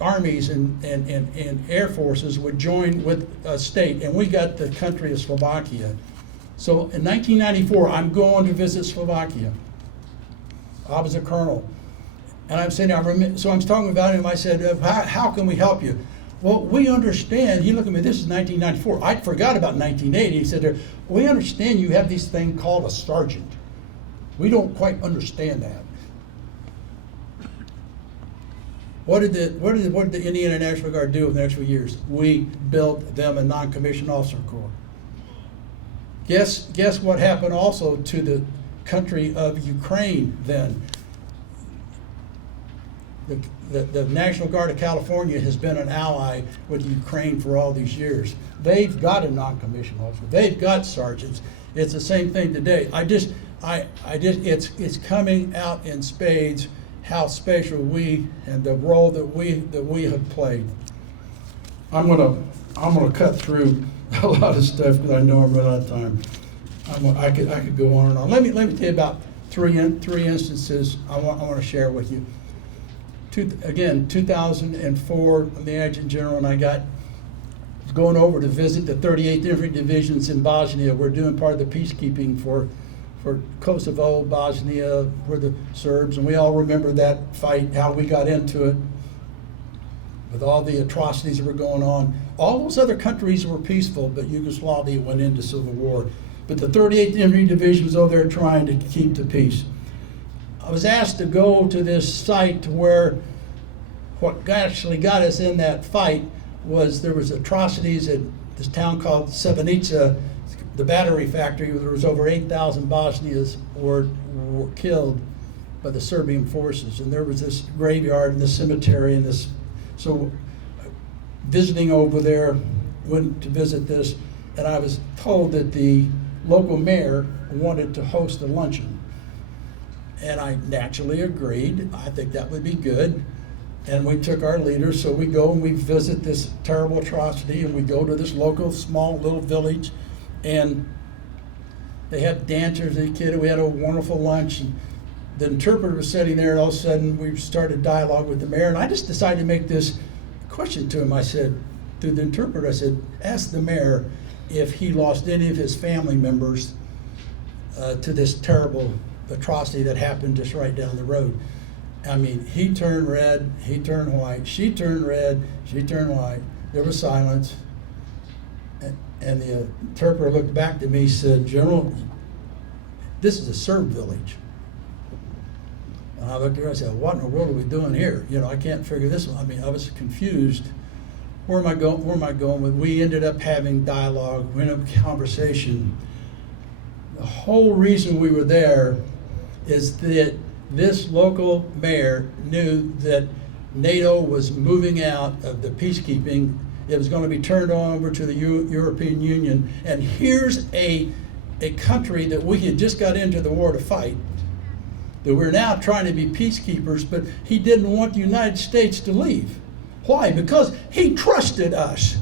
armies and air forces would join with a state, and we got the country of Slovakia. So in 1994, I'm going to visit Slovakia. I was a colonel. And I'm saying, so I'm talking about him. I said, how can we help you? Well, we understand. He looked at me, this is 1994. I forgot about 1980. He said, we understand you have this thing called a sergeant. We don't quite understand that. What did the Indiana National Guard do in the next few years? We built them a non-commissioned officer corps. Guess what happened also to the country of Ukraine then? The National Guard of California has been an ally with Ukraine for all these years. They've got a non-commissioned officer. They've got sergeants. It's the same thing today. It's coming out in spades how special we and the role that we have played. I'm gonna cut through a lot of stuff because I know I'm running out of time. I could go on and on. Let me tell you about three instances I want to share with you. 2004, I'm the adjutant general, and I got going over to visit the 38 different divisions in Bosnia. We're doing part of the peacekeeping for Kosovo, Bosnia, for the Serbs, and we all remember that fight, how we got into it, with all the atrocities that were going on. All those other countries were peaceful, but Yugoslavia went into civil war. But the 38th Infantry Division was over there trying to keep the peace. I was asked to go to this site where what actually got us in that fight was there was atrocities at this town called Srebrenica, the battery factory, where there was over 8,000 Bosnians were killed by the Serbian forces. And there was this graveyard and this cemetery and this. So visiting over there, went to visit this, and I was told that the local mayor wanted to host a luncheon. And I naturally agreed. I think that would be good. And we took our leaders, so we go and we visit this terrible atrocity, and we go to this local small little village, and they have dancers and kids. We had a wonderful lunch, and the interpreter was sitting there, and all of a sudden we started dialogue with the mayor, and I just decided to make this question to him. I said, through the interpreter, I said, ask the mayor if he lost any of his family members to this terrible atrocity that happened just right down the road. I mean, he turned red, he turned white, she turned red, she turned white. There was silence. And the interpreter looked back to me and said, General, this is a Serb village. And I looked at her and I said, what in the world are we doing here? You know, I can't figure this one. I mean, I was confused. Where am I going with? We ended up having dialogue, we ended up conversation. The whole reason we were there is that this local mayor knew that NATO was moving out of the peacekeeping. It was going to be turned over to the European Union. And here's a country that we had just got into the war to fight, that we're now trying to be peacekeepers, but he didn't want the United States to leave. Why? Because he trusted us.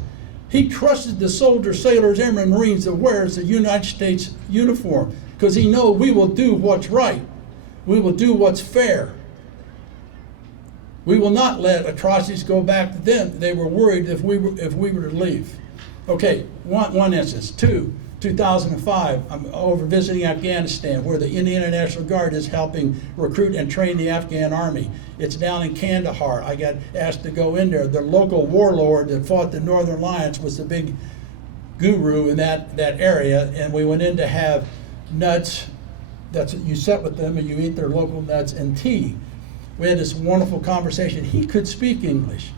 He trusted the soldiers, sailors, airmen, Marines that wears the United States uniform, because he knows we will do what's right. We will do what's fair. We will not let atrocities go back to them. They were worried if we were to leave. Okay, one instance. 2005, I'm over visiting Afghanistan, where the Indian National Guard is helping recruit and train the Afghan army. It's down in Kandahar. I got asked to go in there. The local warlord that fought the Northern Alliance was the big guru in that area, and we went in to have nuts. You sit with them and you eat their local nuts and tea. We had this wonderful conversation. He could speak English.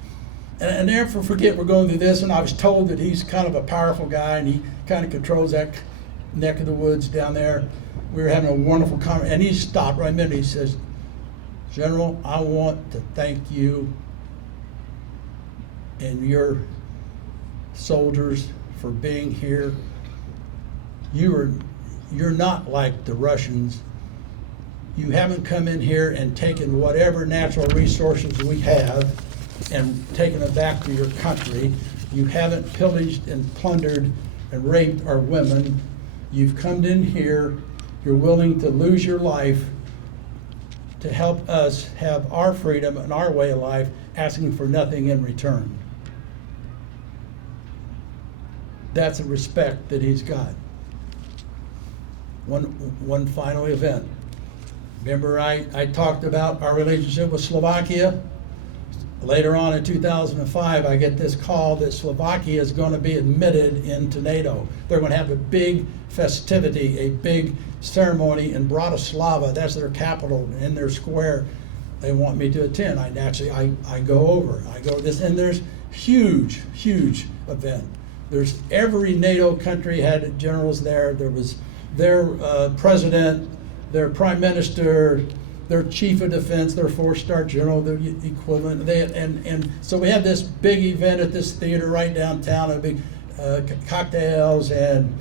And I never forget, we're going through this, and I was told that he's kind of a powerful guy, and he kind of controls that neck of the woods down there. We were having a wonderful conversation, and he stopped right in the middle. He says, General, I want to thank you and your soldiers for being here. You're not like the Russians. You haven't come in here and taken whatever natural resources we have and taken it back to your country. You haven't pillaged and plundered and raped our women. You've come in here, you're willing to lose your life to help us have our freedom and our way of life, asking for nothing in return. That's a respect that he's got. One final event. Remember I talked about our relationship with Slovakia? Later on in 2005, I get this call that Slovakia is going to be admitted into NATO. They're going to have a big festivity, a big ceremony in Bratislava. That's their capital, in their square. They want me to attend. I go over. I go to this, and there's huge event. There's every NATO country had generals there. There was their president, their prime minister, their chief of defense, their four-star general, their equivalent. And so we had this big event at this theater right downtown, a big cocktails and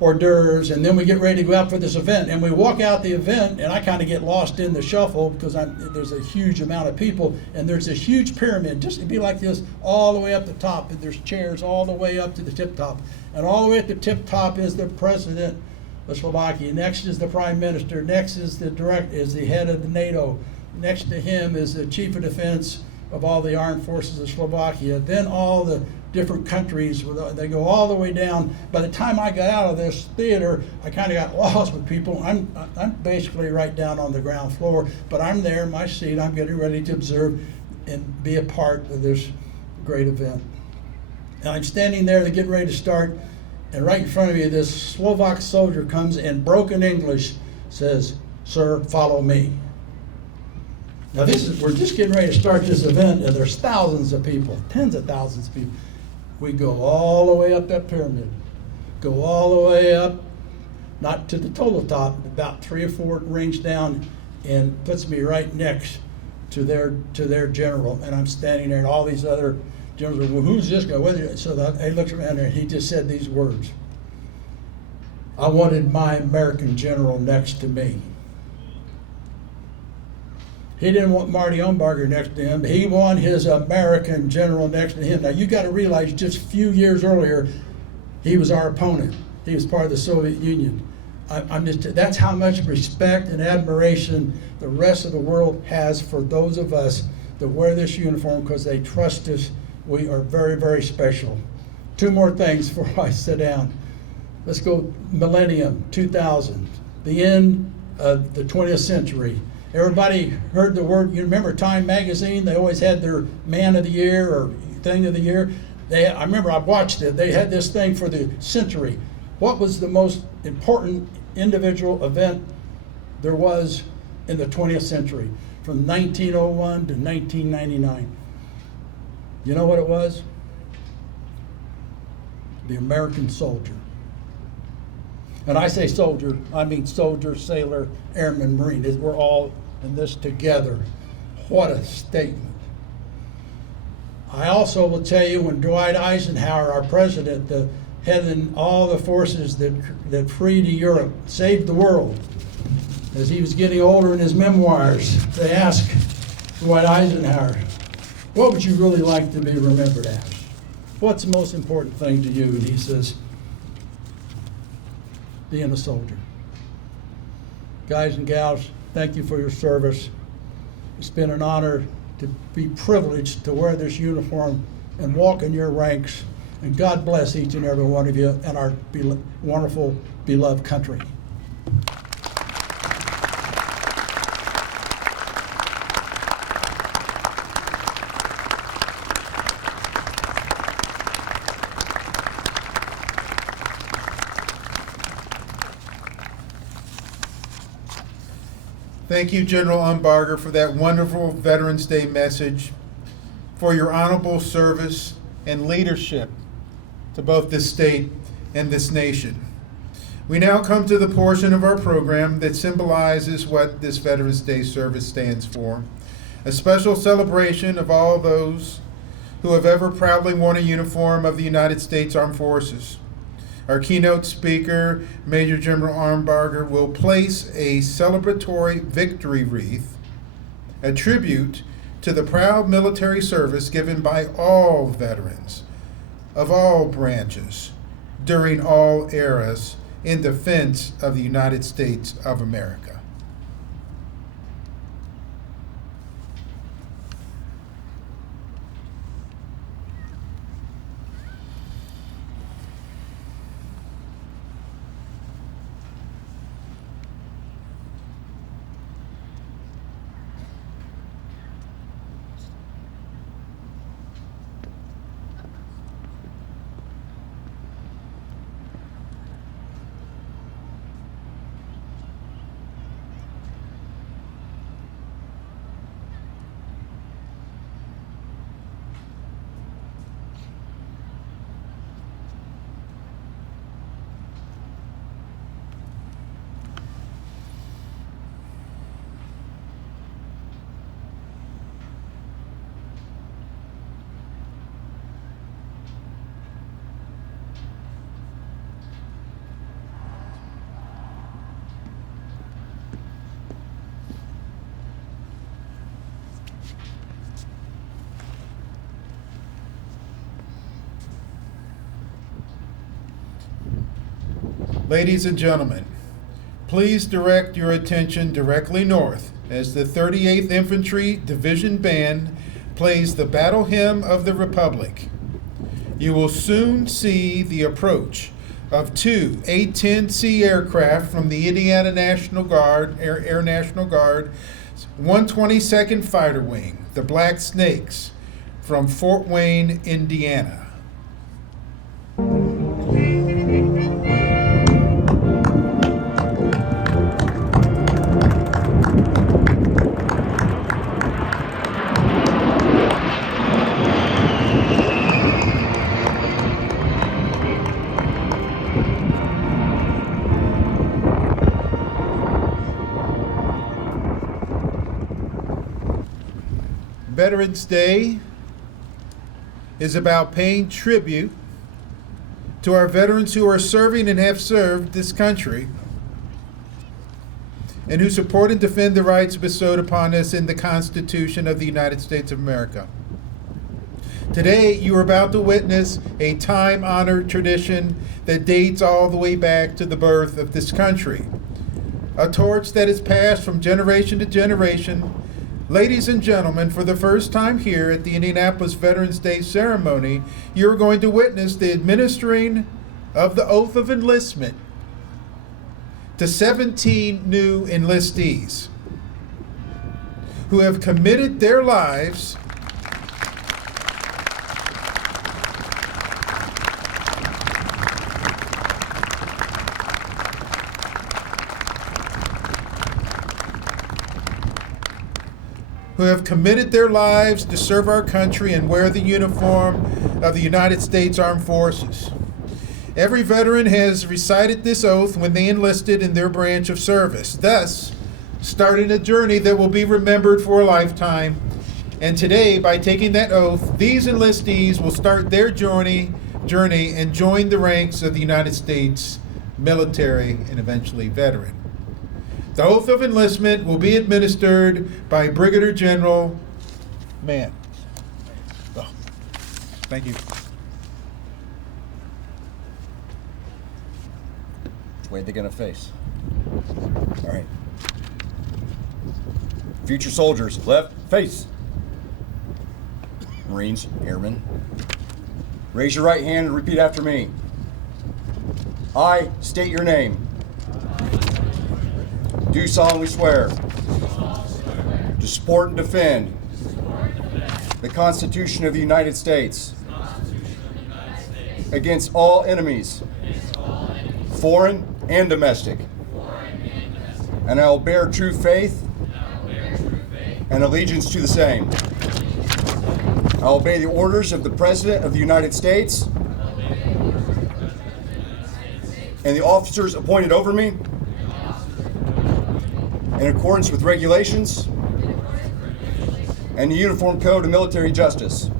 hors d'oeuvres, and then we get ready to go out for this event. And we walk out the event, and I kind of get lost in the shuffle because there's a huge amount of people, and there's a huge pyramid, just to be like this, all the way up the top. And there's chairs all the way up to the tip top. And all the way at the tip top is the president of Slovakia. Next is the prime minister. Next is the head of the NATO. Next to him is the chief of defense, of all the armed forces of Slovakia, then all the different countries, they go all the way down. By the time I got out of this theater, I kind of got lost with people. I'm basically right down on the ground floor, but I'm there in my seat. I'm getting ready to observe and be a part of this great event. And I'm standing there, they're getting ready to start, and right in front of me, this Slovak soldier comes in broken English, says, "Sir, follow me." Now we're just getting ready to start this event, and there's thousands of people, tens of thousands of people. We go all the way up that pyramid, go all the way up, not to the total top, about 3 or 4 rings down, and puts me right next to their general. And I'm standing there, and all these other generals are, well, who's this guy? So he looks around there, and he just said these words: "I wanted my American general next to me." He didn't want Marty Umbarger next to him. He wanted his American general next to him. Now, you got to realize just a few years earlier, he was our opponent. He was part of the Soviet Union. That's how much respect and admiration the rest of the world has for those of us that wear this uniform, because they trust us. We are very, very special. 2 more things before I sit down. Let's go millennium, 2000, the end of the 20th century. Everybody heard the word, you remember Time magazine? They always had their man of the year or thing of the year. I remember I watched it. They had this thing for the century. What was the most important individual event there was in the 20th century from 1901 to 1999? You know what it was? The American soldier. And I say soldier, I mean soldier, sailor, airman, marine. We're all in this together. What a statement. I also will tell you, when Dwight Eisenhower, our president, the head of all the forces that freed Europe, saved the world, as he was getting older in his memoirs, they asked Dwight Eisenhower, what would you really like to be remembered as? What's the most important thing to you? And he says, being a soldier. Guys and gals, thank you for your service. It's been an honor to be privileged to wear this uniform and walk in your ranks. And God bless each and every one of you and our wonderful, beloved country. Thank you, General Umbarger, for that wonderful Veterans Day message, for your honorable service and leadership to both this state and this nation. We now come to the portion of our program that symbolizes what this Veterans Day service stands for, a special celebration of all those who have ever proudly worn a uniform of the United States Armed Forces. Our keynote speaker, Major General Umbarger, will place a celebratory victory wreath, a tribute to the proud military service given by all veterans of all branches during all eras in defense of the United States of America. Ladies and gentlemen, please direct your attention directly north as the 38th Infantry Division Band plays the battle hymn of the Republic. You will soon see the approach of two A-10C aircraft from the Indiana National Guard, Air National Guard, 122nd Fighter Wing, the Black Snakes, from Fort Wayne, Indiana. Veterans Day is about paying tribute to our veterans who are serving and have served this country and who support and defend the rights bestowed upon us in the Constitution of the United States of America. Today, you are about to witness a time-honored tradition that dates all the way back to the birth of this country, a torch that is passed from generation to generation. Ladies and gentlemen, for the first time here at the Indianapolis Veterans Day ceremony, you're going to witness the administering of the oath of enlistment to 17 new enlistees who have committed their lives to serve our country and wear the uniform of the United States Armed Forces. Every veteran has recited this oath when they enlisted in their branch of service, thus starting a journey that will be remembered for a lifetime. And today, by taking that oath, these enlistees will start their journey and join the ranks of the United States military and eventually veteran. The oath of enlistment will be administered by Brigadier General Mann. Oh, thank you. Which way are they gonna face? All right. Future soldiers, left, face. Marines, airmen. Raise your right hand and repeat after me. I state your name. Do solemnly swear to support and defend the Constitution of the United States against all enemies, foreign and domestic, and I will bear true faith and allegiance to the same. I will obey the orders of the President of the United States and the officers appointed over me in accordance with regulations and the Uniform Code of Military Justice.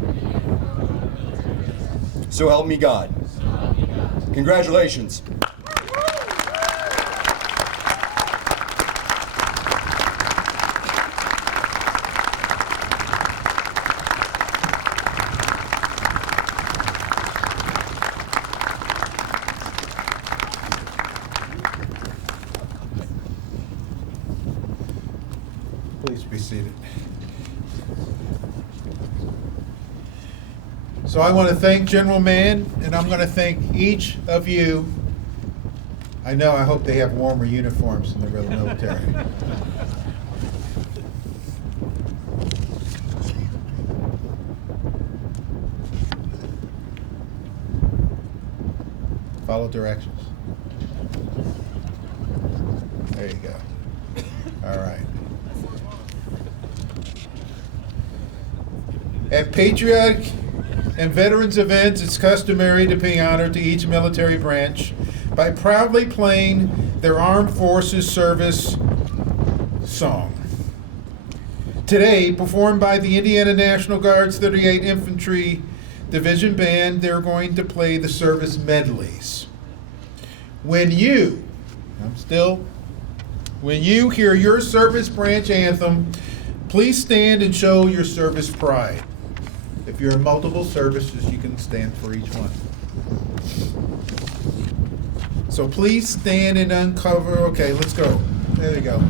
So help me God. Congratulations. Please be seated. So I want to thank General Mann, and I'm going to thank each of you. I hope they have warmer uniforms in the real military. Follow directions. There you go. All right. At patriotic and veterans events, it's customary to pay honor to each military branch by proudly playing their armed forces service song. Today, performed by the Indiana National Guard's 38th Infantry Division Band, they're going to play the service medleys. When you hear your service branch anthem, please stand and show your service pride. If you're in multiple services, you can stand for each one. So please stand and uncover. Okay, let's go. There you go.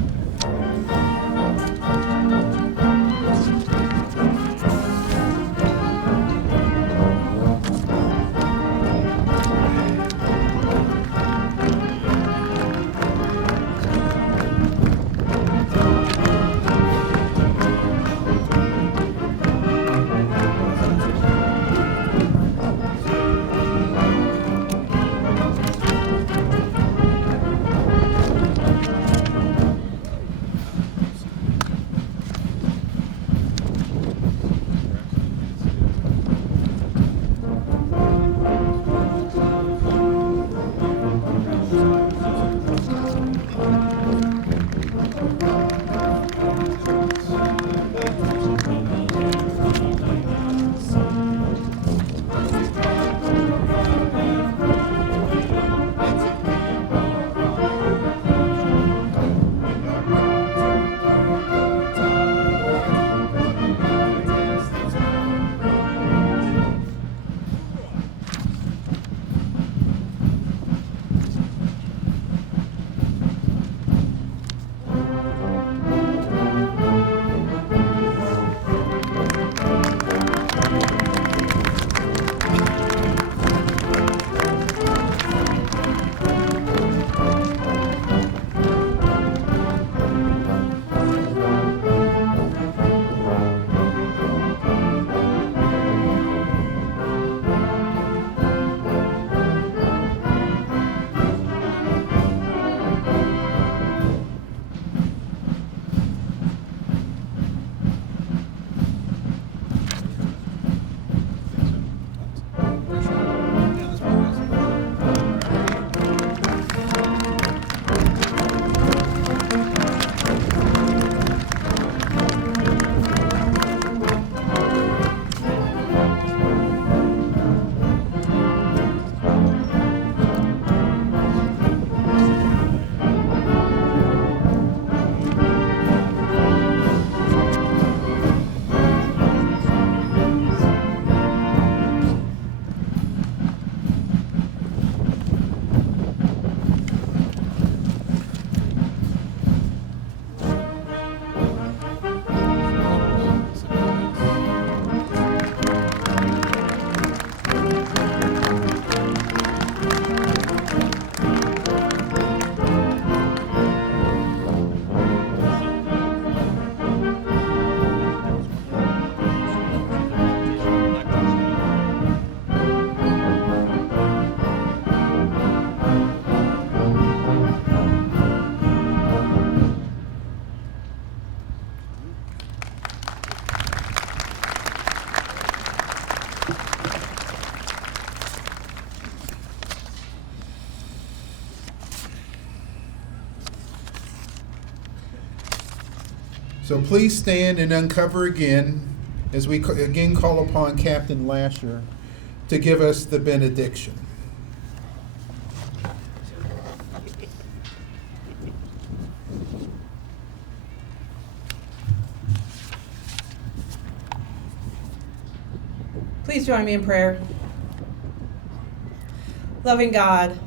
So please stand and uncover again as we again call upon Captain Lasher to give us the benediction. Please join me in prayer. Loving God,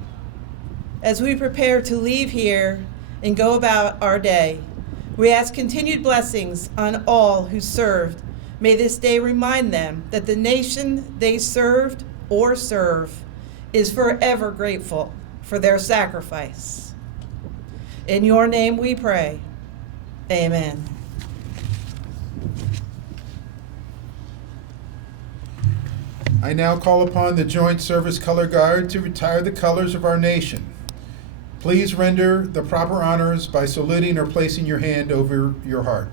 as we prepare to leave here and go about our day, we ask continued blessings on all who served. May this day remind them that the nation they served or serve is forever grateful for their sacrifice. In your name we pray. Amen. I now call upon the Joint Service Color Guard to retire the colors of our nation. Please render the proper honors by saluting or placing your hand over your heart.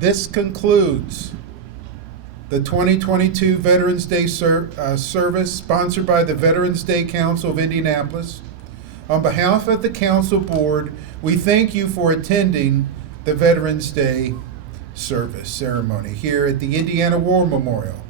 This concludes the 2022 Veterans Day service sponsored by the Veterans Day Council of Indianapolis. On behalf of the Council Board, we thank you for attending the Veterans Day service ceremony here at the Indiana War Memorial.